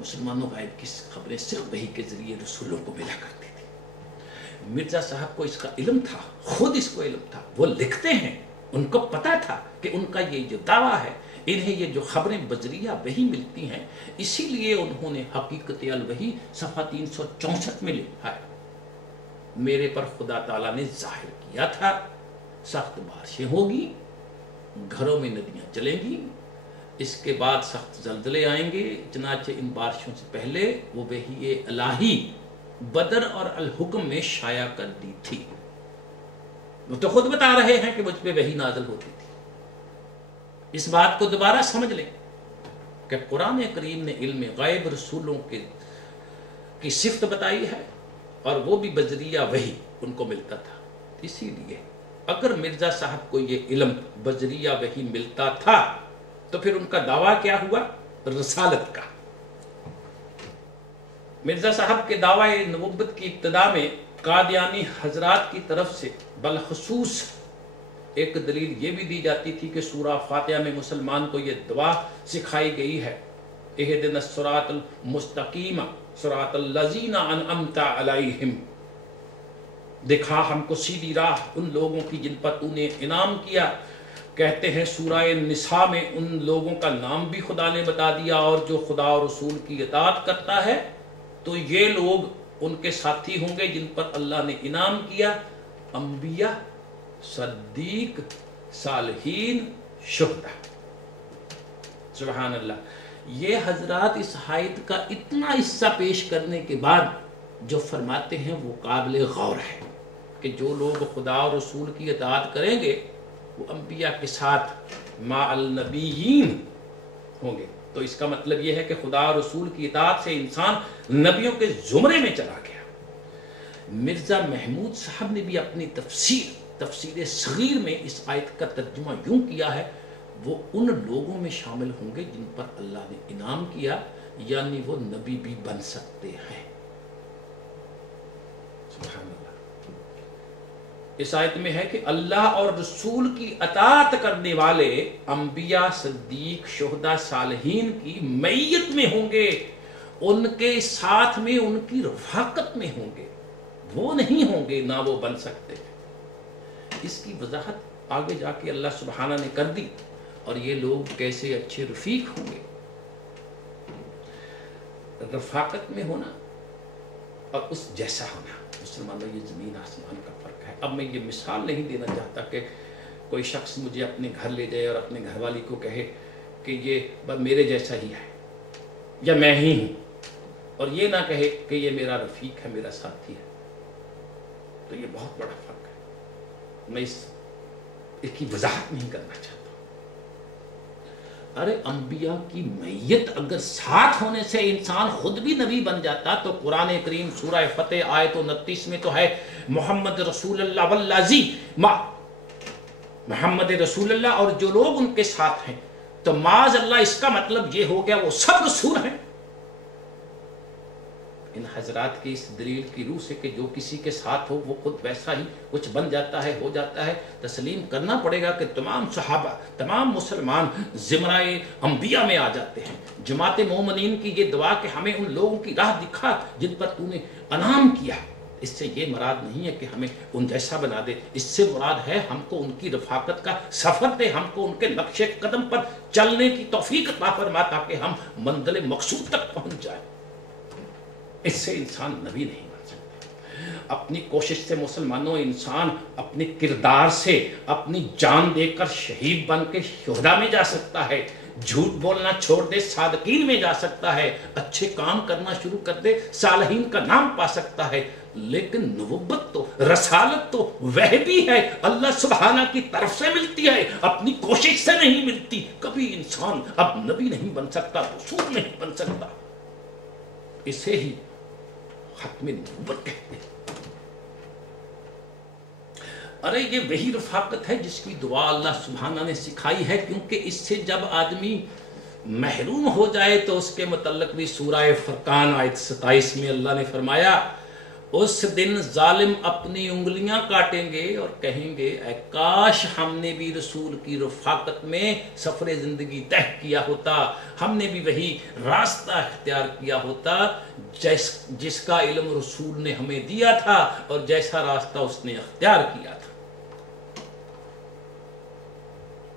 मुसलमानों गायब की खबरें सिर्फ वही के जरिए रसूलों को मिला करती थी। मिर्जा साहब को इसका इल्म था, खुद इसको इल्म था, वो लिखते हैं, उनको पता था कि उनका ये जो दावा है, इन्हें ये जो खबरें बजरिया वही मिलती हैं, इसीलिए उन्होंने हकीकत अल वही सफ़ा 364 में लिखा है, मेरे पर खुदा ताला ने जाहिर किया था सख्त बारिशें होगी, घरों में नदियां चलेंगी, इसके बाद सख्त जल्जले आएंगे, चनाचे इन बारिशों से पहले वो वही इलाही बदर और अल हुक्म में शाया कर दी थी। वो तो खुद बता रहे हैं कि मुझ पे वही नाज़िल होती थी। इस बात को दोबारा समझ लें कि कुरान करीम ने इल्म गैब रसूलों की सिफ्त बताई है, और वो भी बजरिया वही उनको मिलता था। इसीलिए अगर मिर्जा साहब को ये इल्म बजरिया वही मिलता था तो फिर उनका दावा क्या हुआ? रसालत का। मिर्जा साहब के दावाए नबुव्वत की इब्तिदा में कादियानी हजरात की तरफ से बलखसूस एक दलील ये भी दी जाती थी कि सूरा फातिहा में मुसलमान को ये दुआ सिखाई गई है, इहदिनस सिरातल मुस्तकीम सिरातल लजीना अनअमता अलैहिम, दिखा हमको सीधी राह उन लोगों की जिन पर तूने इनाम किया। कहते हैं सूरा निसा में उन लोगों का नाम भी खुदा ने बता दिया, और जो खुदा और रसूल की इताअत करता है तो ये लोग उनके साथी होंगे जिन पर अल्लाह ने इनाम किया, अंबिया, सद्दीक, सालहीन, शुहदा। सुभान अल्लाह। ये हजरात इस आयत का इतना हिस्सा पेश करने के बाद जो फरमाते हैं वो काबिल गौर है कि जो लोग खुदा और रसूल की इताअत करेंगे वो अंबिया के साथ माअल नबीयीन होंगे। तो इसका मतलब यह है कि खुदा और रसूल की इताअत से इंसान नबियों के जुमरे में चला गया। मिर्जा महमूद साहब ने भी अपनी तफसीर सगीर में इस आयत का तर्जुमा यूं किया है, वो उन लोगों में शामिल होंगे जिन पर अल्लाह ने इनाम किया, यानी वो नबी भी बन सकते हैं। सुभान अल्लाह। इस आयत में है कि अल्लाह और रसूल की अताअत करने वाले अंबिया, सद्दीक, शुहदा, सालहीन की मैयत में होंगे, उनके साथ में, उनकी रफाकत में होंगे, वो नहीं होंगे ना वो बन सकते। इसकी वजाहत आगे जाके अल्लाह सुब्हाना ने कर दी, और ये लोग कैसे अच्छे रफीक होंगे। रफाकत में होना और उस जैसा होना, मुसलमानों, ये ज़मीन आसमान का फ़र्क है। अब मैं ये मिसाल नहीं देना चाहता कि कोई शख्स मुझे अपने घर ले जाए और अपने घरवाली को कहे कि ये बस मेरे जैसा ही है या मैं ही हूँ, और ये ना कहे कि ये मेरा रफ़ीक है, मेरा साथी है। तो ये बहुत बड़ा फ़र्क है। मैं इसकी वजाहत नहीं करना चाहता। अरे अंबिया की मैयत अगर साथ होने से इंसान खुद भी नबी बन जाता तो कुरान करीम सूरह फतेह आयत 29 में तो है मोहम्मद रसूलुल्लाह वल्लाजी मोहम्मद रसूलुल्लाह और जो लोग उनके साथ हैं, तो माज अल्लाह इसका मतलब ये हो गया वो सब रसूल हैं। इन हजरात की इस दलील की रूह से कि जो किसी के साथ हो वो खुद वैसा ही कुछ बन जाता है, हो जाता है, तस्लीम करना पड़ेगा कि तमाम सहाबा, तमाम मुसलमान ज़िमराए अंबिया में आ जाते हैं। जमात मोमिनीन की ये दुआ कि हमें उन लोगों की राह दिखा जिन पर तूने अनाम किया, इससे ये मुराद नहीं है कि हमें उन जैसा बना दे, इससे मुराद है हमको उनकी रफाकत का सफ़र दे, हमको उनके नक्शे कदम पर चलने की तौफीक अता फरमा ताकि हम मंजिल मकसूद तक पहुँच जाए। इससे इंसान नबी नहीं बन सकता। अपनी कोशिश से मुसलमानों, इंसान अपने किरदार से अपनी जान देकर शहीद बन के शुहदा में जा सकता है, झूठ बोलना छोड़ दे सादकीन में जा सकता है, अच्छे काम करना शुरू कर दे सालहीन का नाम पा सकता है। लेकिन नबुव्वत तो, रसालत तो वह भी है अल्लाह सुब्हाना की तरफ से मिलती है, अपनी कोशिश से नहीं मिलती। कभी इंसान अब नबी नहीं बन सकता, रसूल नहीं बन सकता। इसे ही खत्मे नबुव्वत कहते हैं। अरे ये वही रफाकत है जिसकी दुआ अल्लाह सुब्हाना ने सिखाई है, क्योंकि इससे जब आदमी महरूम हो जाए तो उसके मुतल्लिक भी सूरह फुरकान आयत 27 में अल्लाह ने फरमाया اس دن ظالم اپنی انگلیاں کاٹیں گے اور کہیں گے اے کاش ہم نے بھی رسول کی رفاقت میں سفر زندگی طے کیا ہوتا، ہم نے بھی وہی راستہ اختیار کیا ہوتا جس کا علم رسول نے ہمیں دیا تھا اور جیسا راستہ اس نے اختیار کیا تھا۔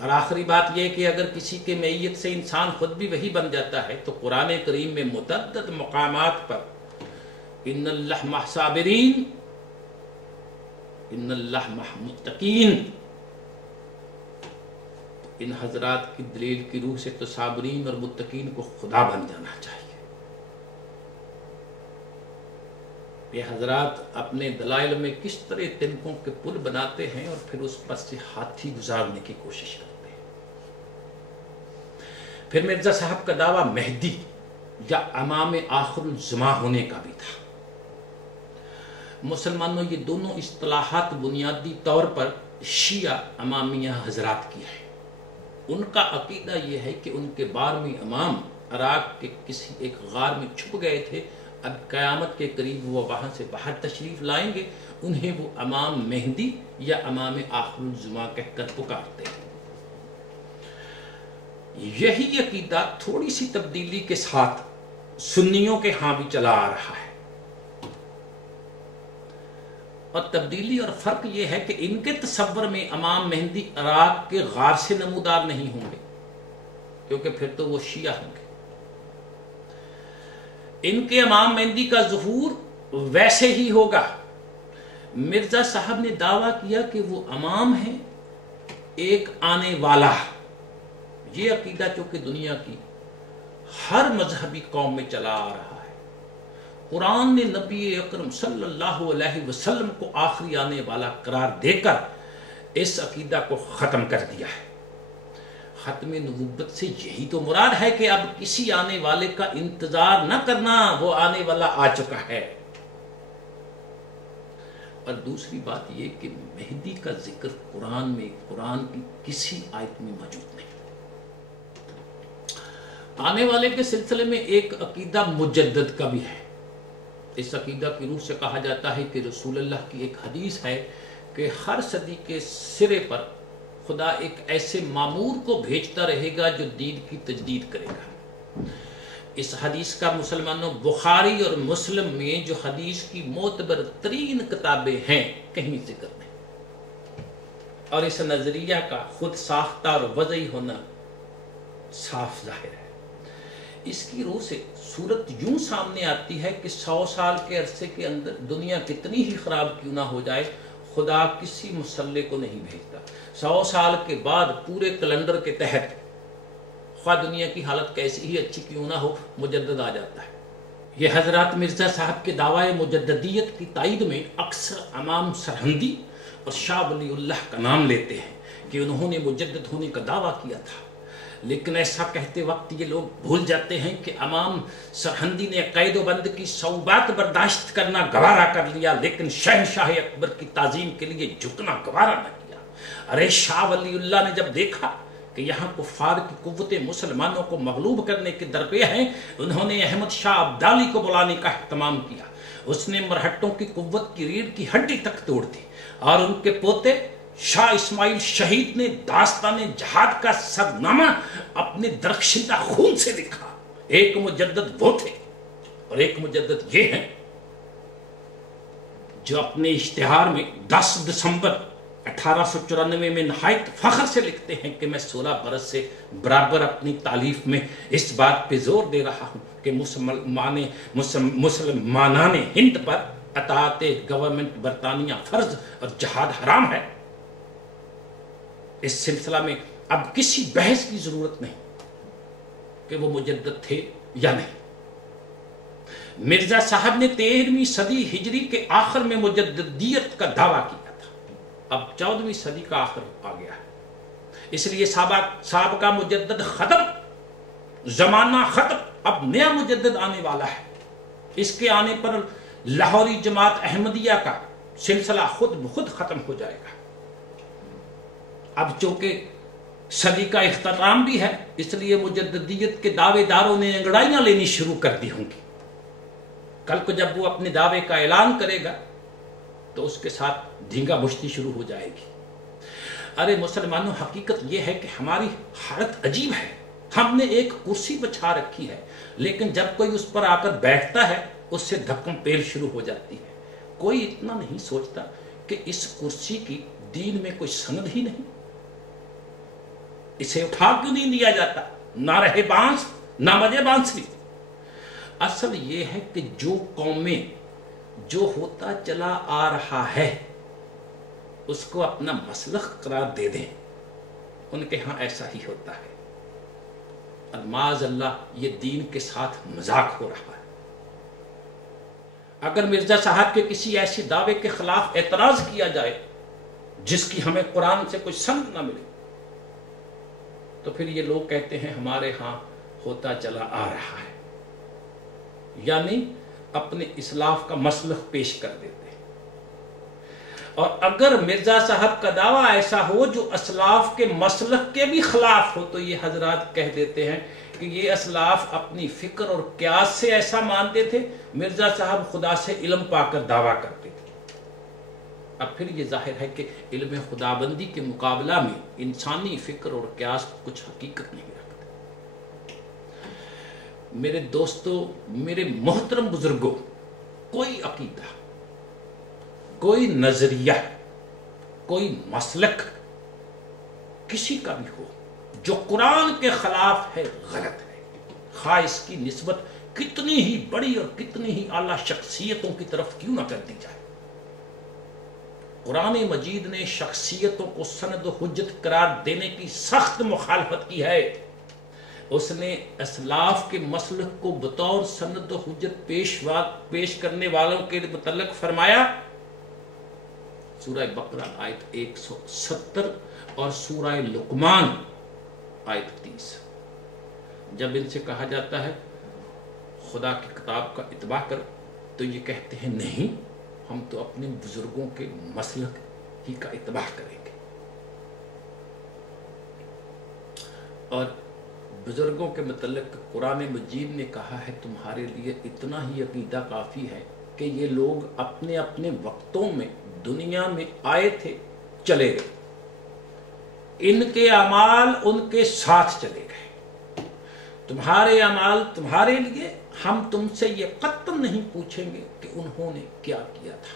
اور آخری بات یہ کہ اگر کسی کے معیت سے انسان خود بھی وہی بن جاتا ہے تو قرآن کریم میں متعدد مقامات پر ان اللہ مع صابرین، ان اللہ مع متقین، ان حضرات کی دلیل کی روح سے تو صابرین اور متقین کو خدا بن جانا چاہیے۔ یہ حضرات اپنے دلائل میں کس طرح تنکوں کے پل بناتے ہیں اور پھر اس پر سے ہاتھی گزارنے کی کوشش کرتے ہیں۔ پھر مرزا صاحب کا دعویٰ مہدی یا امام آخر الزمان ہونے کا بھی تھا۔ مسلمانوں یہ دونوں اصطلاحات بنیادی طور پر شیعہ امامیہ حضرات کی ہے۔ ان کا عقیدہ یہ ہے کہ ان کے 12ویں امام عراق کے کسی ایک غار میں چھپ گئے تھے، اب قیامت کے قریب وہ وہاں سے باہر تشریف لائیں گے، انہیں وہ امام مہدی یا امام آخر الزمان کہہ کر پکارتے ہیں۔ یہی عقیدہ تھوڑی سی تبدیلی کے ساتھ سنیوں کے ہاں بھی چلا آ رہا ہے، اور تبدیلی اور فرق یہ ہے کہ ان کے تصور میں امام مہدی عراق کے غار سے نمودار نہیں ہوں گے، کیونکہ پھر تو وہ شیعہ ہوں گے۔ ان کے امام مہدی کا ظہور ویسے ہی ہوگا۔ مرزا صاحب نے دعویٰ کیا کہ وہ امام ہیں، ایک آنے والا۔ یہ عقیدہ چونکہ دنیا کی ہر مذہبی قوم میں چلا آ رہا ہے۔ قرآن نے نبی اکرم صلی اللہ علیہ وسلم کو آخری آنے والا قرار دے کر اس عقیدہ کو ختم کر دیا ہے۔ ختم نبوت سے یہی تو مراد ہے کہ اب کسی آنے والے کا انتظار نہ کرنا، وہ آنے والا آ چکا ہے۔ اور دوسری بات یہ کہ مہدی کا ذکر قرآن میں، قرآن کی کسی آیت میں موجود نہیں۔ آنے والے کے سلسلے میں ایک عقیدہ مجدد کا بھی ہے۔ اس عقیدہ کی روح سے کہا جاتا ہے کہ رسول اللہ کی ایک حدیث ہے کہ ہر صدی کے سرے پر خدا ایک ایسے مامور کو بھیجتا رہے گا جو دین کی تجدید کرے گا۔ اس حدیث کا مسلمانوں بخاری اور مسلم میں جو حدیث کی معتبر ترین کتابیں ہیں کہیں ذکر نہیں، اور اس نظریہ کا خود ساختہ اور وضعی ہونا صاف ظاہر ہے۔ اس کی روح سے صورت یوں سامنے آتی ہے کہ 100 سال کے عرصے کے اندر دنیا کتنی ہی خراب کیوں نہ ہو جائے، خدا کسی مسلح کو نہیں بھیجتا۔ 100 سال کے بعد پورے کیلنڈر کے تحت خواہ دنیا کی حالت کیسی ہی اچھی کیوں نہ ہو، مجدد آ جاتا ہے۔ یہ حضرات مرزا صاحب کے دعوی مجددیت کی تائید میں اکثر امام سرہندی اور شاہ ولی اللہ کا نام لیتے ہیں کہ انہوں نے مجدد ہونے کا دعویٰ کیا تھا، لیکن ایسا کہتے وقت یہ لوگ بھول جاتے ہیں کہ امام سرہندی نے قید و بند کی صعوبات برداشت کرنا گوارا کر لیا، لیکن شہنشاہ اکبر کی تعظیم کے لیے جھکنا گوارا نہ کیا۔ ارے شاہ ولی اللہ نے جب دیکھا کہ یہاں کفار کی قوتیں مسلمانوں کو مغلوب کرنے کے درپے ہیں، انہوں نے احمد شاہ ابدالی کو بلانے کا اہتمام کیا۔ اس نے مرہٹوں کی قوت کی ریڑھ کی ہڈی تک توڑ دی، اور ان کے پوتے شاہ اسماعیل شہید نے داستان جہاد کا سرنامہ اپنے درخشندہ خون سے لکھا۔ ایک مجدد وہ تھے اور ایک مجدد یہ ہیں جو اپنے اشتہار میں 10 دسمبر 1894 میں نہایت فخر سے لکھتے ہیں کہ میں 16 برس سے برابر اپنی تالیف میں اس بات پہ زور دے رہا ہوں کہ مسلمانان ہند پر اطاعت گورنمنٹ برطانیہ فرض اور جہاد حرام ہے۔ اس سلسلہ میں اب کسی بحث کی ضرورت نہیں کہ وہ مجدد تھے یا نہیں۔ مرزا صاحب نے 13ویں صدی ہجری کے آخر میں مجددیت کا دعویٰ کیا تھا، اب 14ویں صدی کا آخر آ گیا ہے، اس لیے سابقہ مجدد ختم، زمانہ ختم، اب نیا مجدد آنے والا ہے۔ اس کے آنے پر لاہوری جماعت احمدیہ کا سلسلہ خود بخود ختم ہو جائے گا۔ اب چونکہ صدی کا اختتام بھی ہے، اس لیے مجددیت کے دعوے داروں نے انگڑائیاں لینی شروع کر دی ہوں گی۔ कल को जब वो अपने दावे का ऐलान करेगा तो उसके साथ धींगा मुश्ती शुरू हो जाएगी। अरे मुसलमानों, हकीकत ये है कि हमारी हालत अजीब है। हमने एक कुर्सी बिछा रखी है, लेकिन जब कोई उस पर आकर बैठता है उससे धक्कम पेल शुरू हो जाती है। कोई इतना नहीं सोचता कि इस कुर्सी की दीन में कोई सनद ही नहीं, इसे उठा क्यों नहीं दिया जाता? ना रहे बांस ना बजे बांसुरी। असल ये है कि जो कौमें जो होता चला आ रहा है उसको अपना मसलक करार दे दें, उनके यहां ऐसा ही होता है। अलमाज अल्लाह, ये दीन के साथ मजाक हो रहा है। अगर मिर्जा साहब के किसी ऐसे दावे के खिलाफ एतराज किया जाए जिसकी हमें कुरान से कोई संग ना मिले, तो फिर ये लोग कहते हैं हमारे यहां होता चला आ रहा है, यानी अपने इस्लाफ का मसलक पेश कर देते हैं। और अगर मिर्जा साहब का दावा ऐसा हो जो असलाफ के मसलक के भी खिलाफ हो, तो ये हजरात कह देते हैं कि ये असलाफ अपनी फिक्र और क्यास से ऐसा मानते थे, मिर्जा साहब खुदा से इल्म पाकर दावा करते थे। अब फिर ये जाहिर है कि इल्म खुदाबंदी के मुकाबला में इंसानी फिक्र और क्यास कुछ हकीकत नहीं रखते। मेरे दोस्तों, मेरे मोहतरम बुजुर्गों, कोई अकीदा, कोई नजरिया, कोई मसलक किसी का भी हो जो कुरान के खिलाफ है, गलत है, खा इसकी निस्बत कितनी ही बड़ी और कितनी ही आला शख्सियतों की तरफ क्यों ना कर दी जाए। कुरान मजीद ने शख्सियतों को सनद हुज्जत करार देने की सख्त मुखालफत की है। उसने असलाफ के मसलक को बतौर सनद हुज्जत पेश करने वालों के मुतल्लिक फरमाया, सूरह बकरा आयत 170 और सूरह लुकमान आयत 30। जब इनसे कहा जाता है खुदा की किताब का इत्बा कर, तो ये कहते हैं नहीं, हम तो अपने बुजुर्गों के मसलक ही का इत्बा करेंगे। और बुजुर्गों के मुतल्लिक कुरान मजीद ने कहा है तुम्हारे लिए इतना ही अकीदा काफ़ी है कि ये लोग अपने अपने वक्तों में दुनिया में आए थे, चले गए, इनके अमाल उनके साथ चले गए। तुम्हारे अमाल तुम्हारे लिए, हम तुमसे ये कत्तन नहीं पूछेंगे कि उन्होंने क्या किया था।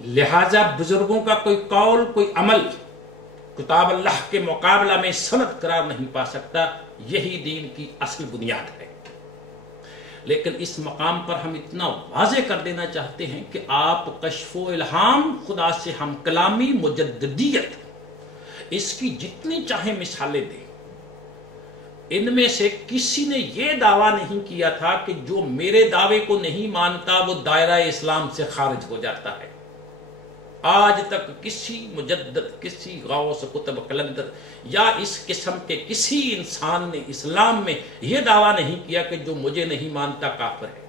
लिहाजा बुजुर्गों का कोई कौल, कोई अमल किताब अल्लाह के मुकाबला में सनद करार नहीं पा सकता। यही दीन की असल बुनियाद है। लेकिन इस मकाम पर हम इतना वाज़े कर देना चाहते हैं कि आप कश्फो इल्हाम, खुदा से हम कलामी, मुजद्दिदियत, इसकी जितनी चाहे मिसालें दें, इनमें से किसी ने यह दावा नहीं किया था कि जो मेरे दावे को नहीं मानता वो दायरा इस्लाम से खारिज हो जाता है। आज तक किसी मुजद्दिद, किसी गौस कुतुब कलंदर या इस किस्म के किसी इंसान ने इस्लाम में यह दावा नहीं किया कि जो मुझे नहीं मानता काफिर है।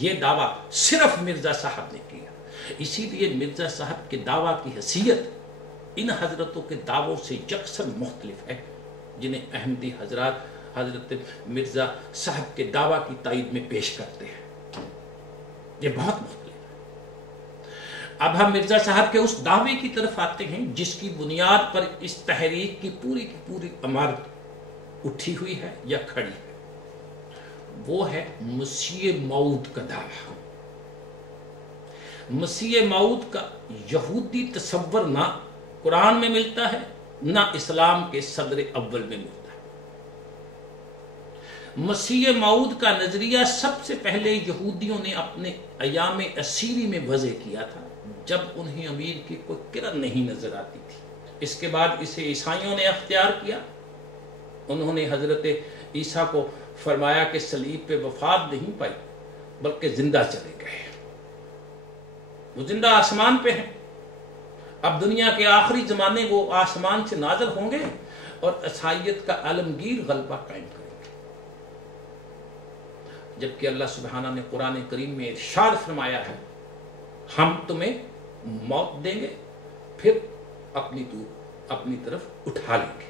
यह दावा सिर्फ मिर्जा साहब ने किया। इसीलिए मिर्जा साहब के दावा की हैसियत इन हजरतों के दावों से यकसन मुख्तलिफ है, जिन्हें अहमदी हजरात हजरत मिर्जा साहब के दावा की तायद में पेश करते हैं। ये बहुत मुख्तलिफ है। अब हम मिर्जा साहब के उस दावे की तरफ आते हैं जिसकी बुनियाद पर इस तहरीक की पूरी इमारत उठी हुई है या खड़ी है। वो है मसीह मौद का दावा। मसीह मौद का यहूदी तसव्वुर ना कुरान में मिलता है, ना इस्लाम के सदर अव्वल में मिलता है। मसीह मौद का नजरिया सबसे पहले यहूदियों ने अपने अयाम असीरी में वज़े किया था, जब उन्हें अमीर की कोई किरण नहीं नजर आती थी। इसके बाद इसे ईसाइयों ने अख्तियार किया। उन्होंने हजरत ईसा को फरमाया कि सलीब पे वफात नहीं पाई बल्कि जिंदा चले गए। वो जिंदा आसमान पे हैं। अब दुनिया के आखिरी जमाने वो आसमान से नाज़िल होंगे और ईसाइयत का आलमगीर गलबा कायम करेंगे। जबकि अल्लाह सुब्हाना ने कुरान करीम में इरशाद फरमाया है, हम तुम्हें मौत देंगे फिर अपनी तरफ उठा लेंगे।